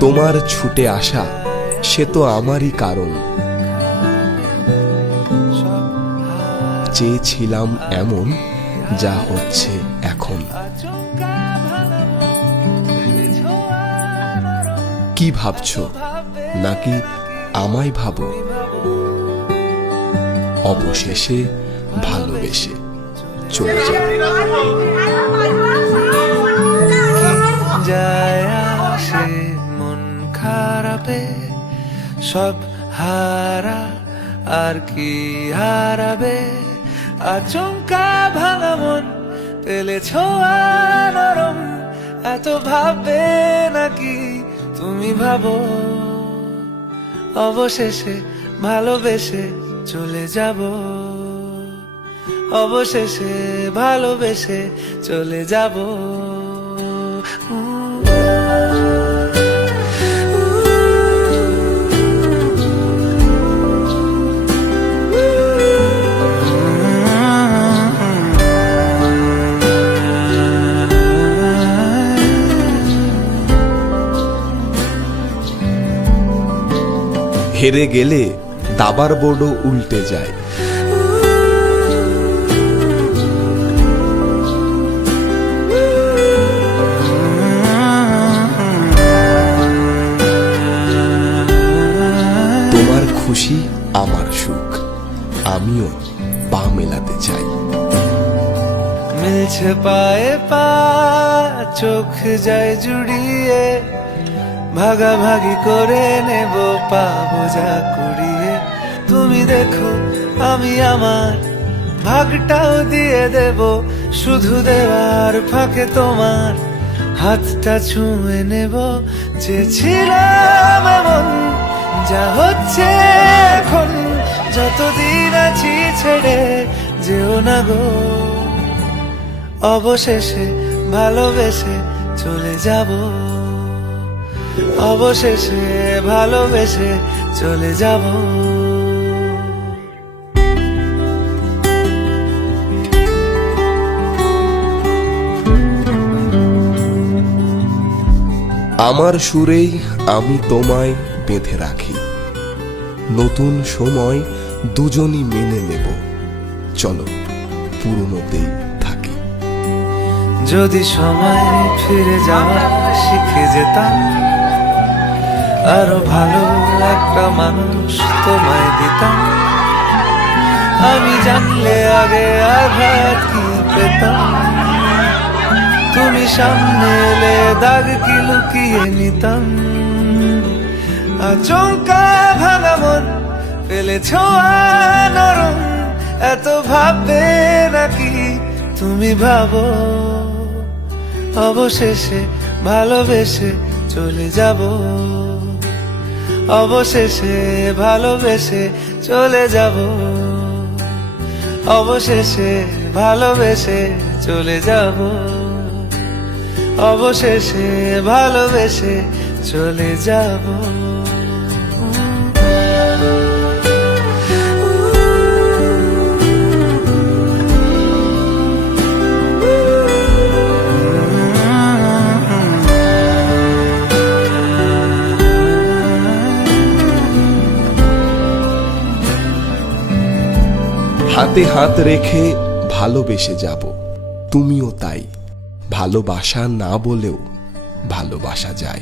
তোমার ছুটে আসা, সে তো আমারই কারণ। চেয়েছিলাম এমন, যা হচ্ছে এখন। কি ভাবছ? নাকি আমায় ভাবো? অবশেষে ভালোবেসে চলে যাবে। খারাপে সব হারা, আর কি হারাবে? আচমকা ভাঙা মন পেলে নরম, এত ভাববে নাকি তুমি ভাবো? অবশেষে ভালোবেসে চলে যাব। অবশেষে ভালোবেসে চলে যাব। হেরে গেলে দাবার বোর্ডও উল্টে যায়। তোমার খুশি আমার সুখ, আমিও পা মেলাতে চাই। মিলছে পায়ে পা, চোখ যায় জুড়িয়ে ভাগাভাগি করে নেব, পাবো যা কুড়িয়ে তুমি দেখো, আমি আমার ভাগটাও দিয়ে দেব। শুধু দেওয়ার ফাঁকে তোমার হাতটা ছুঁয়ে নেব। যে ছিলাম এমন, যা হচ্ছে এখন, যতদিন আছি ছেড়ে যেও না গো। অবশেষে ভালোবেসে চলে যাব। অবশেষে ভালোবেসে চলে যাব। আমার সুরেই আমি তোমায় বেঁধে রাখি। নতুন সময় দুজনই মেনে নেব। চলো পুরনোতেই থাকি। যদি সময় ফিরে যাওয়া শিখে যেতাম আরও ভালো একটা মানুষ তোমায় দিতাম। আমি জানলে আগে আঘাত কি পেতাম। তুমি সামনে এলে দাগ কি লুকিয়ে নিতাম। আচমকা ভাঙা মন পেলে ছোঁয়া নরম এত ভাববে নাকি তুমি ভাবো? অবশেষে ভালোবেসে চলে যাব। অবশেষে ভালোবেসে চলে যাব। অবশেষে ভালোবেসে চলে যাব। অবশেষে ভালোবেসে চলে যাব। হাতে হাত রেখে ভালোবেসে যাব। তুমিও তাই। ভালোবাসা না বলেও ভালোবাসা যায়।